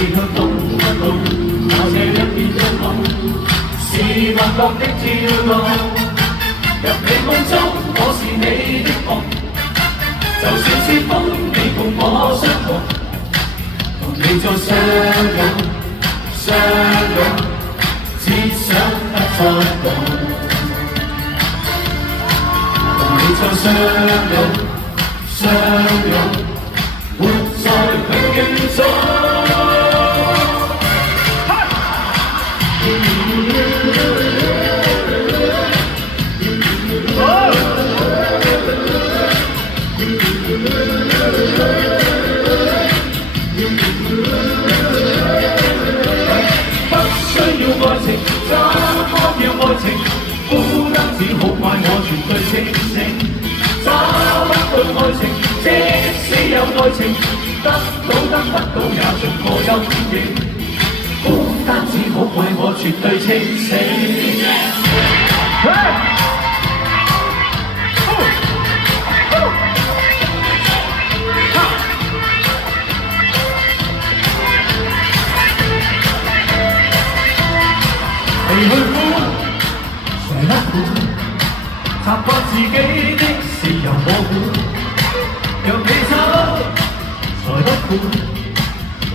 你卻懂不懂？那這一片陰暗，是幻覺的跳動。入你夢中，我是你的夢，就算是風，你共我相逢，同你再相擁，相擁，只想不再懂。同你再相擁，相擁，活在永遠中。愛情得到得不到也像個陰影，孤單只好怪我絕對清醒。離去苦，誰不苦？習慣自己的自由我估。若你走，才不管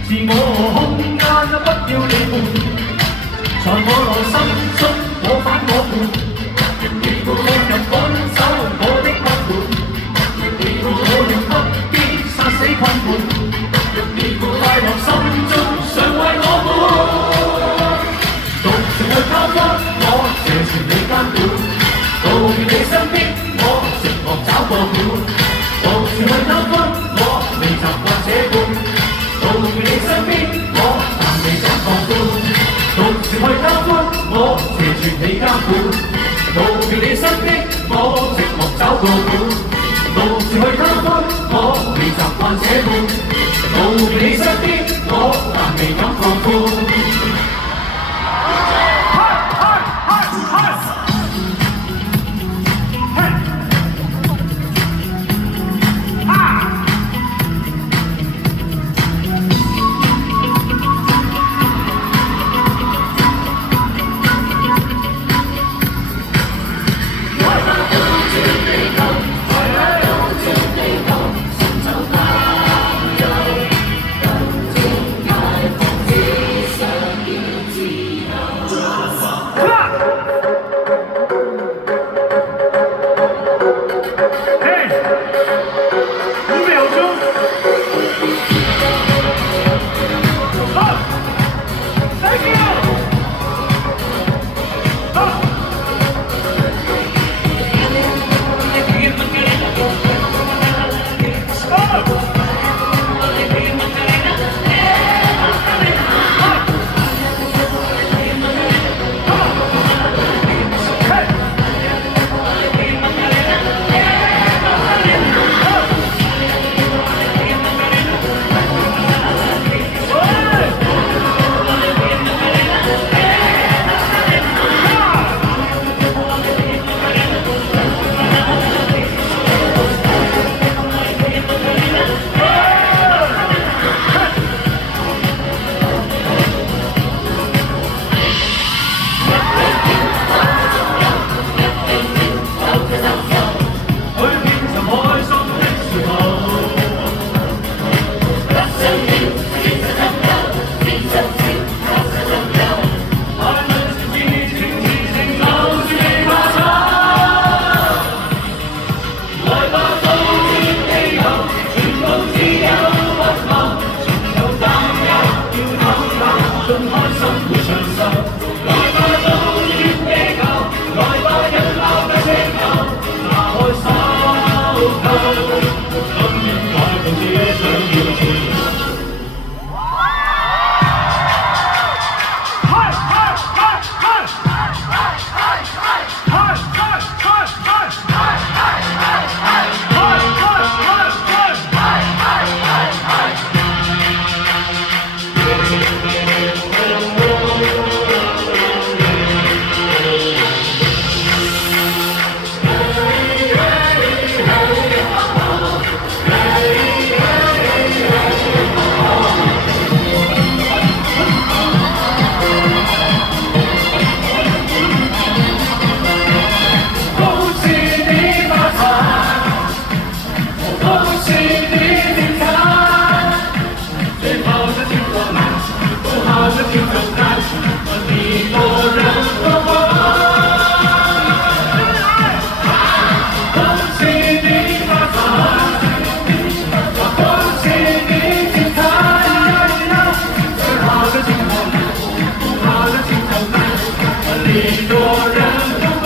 自我空間，不要你悶。在我內心中，我反我叛。我入趕走我的不滿，我用不羈殺死困悶。快樂心中常為我滿，獨自去偷歡，我謝絕你監管。到了你身邊，我寂寞找個伴。獨自去偷歡，我未習慣這般。到了你身邊，我但未敢放寬。獨自去偷歡，我謝絕你監管。到了你身邊，我寂寞找個伴。獨自去偷歡，我未習慣這般。到了你身邊，我但未敢放寬。一个人的我。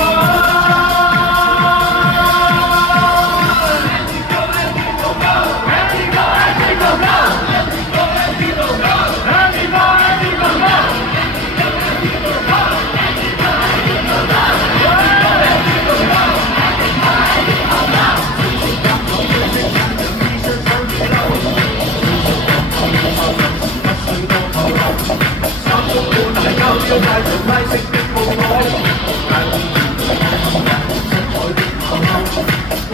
要帶着拉色的報愛，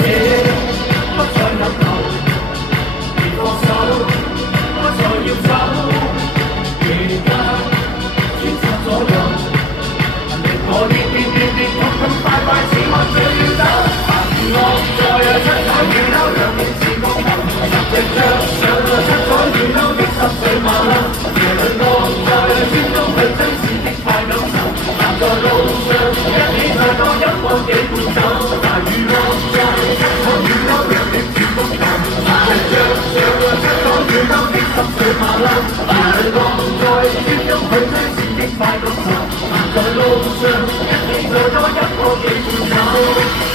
夜不再留留，別放手，不再要走，期間穿插左右，令我痛快快似渴着要走，行樂在七彩雨褸，兩面似光頭，直着上七彩雨褸的濕水馬騮，夜裏樂在村中去追。在路上一起再多飲過幾杯酒，大雨落在七彩雨褸，兩臉似風頭，着上七彩雨褸的濕水馬騮，夜裏落在村中去追自己快樂頭，在路上一起再多飲過幾杯酒。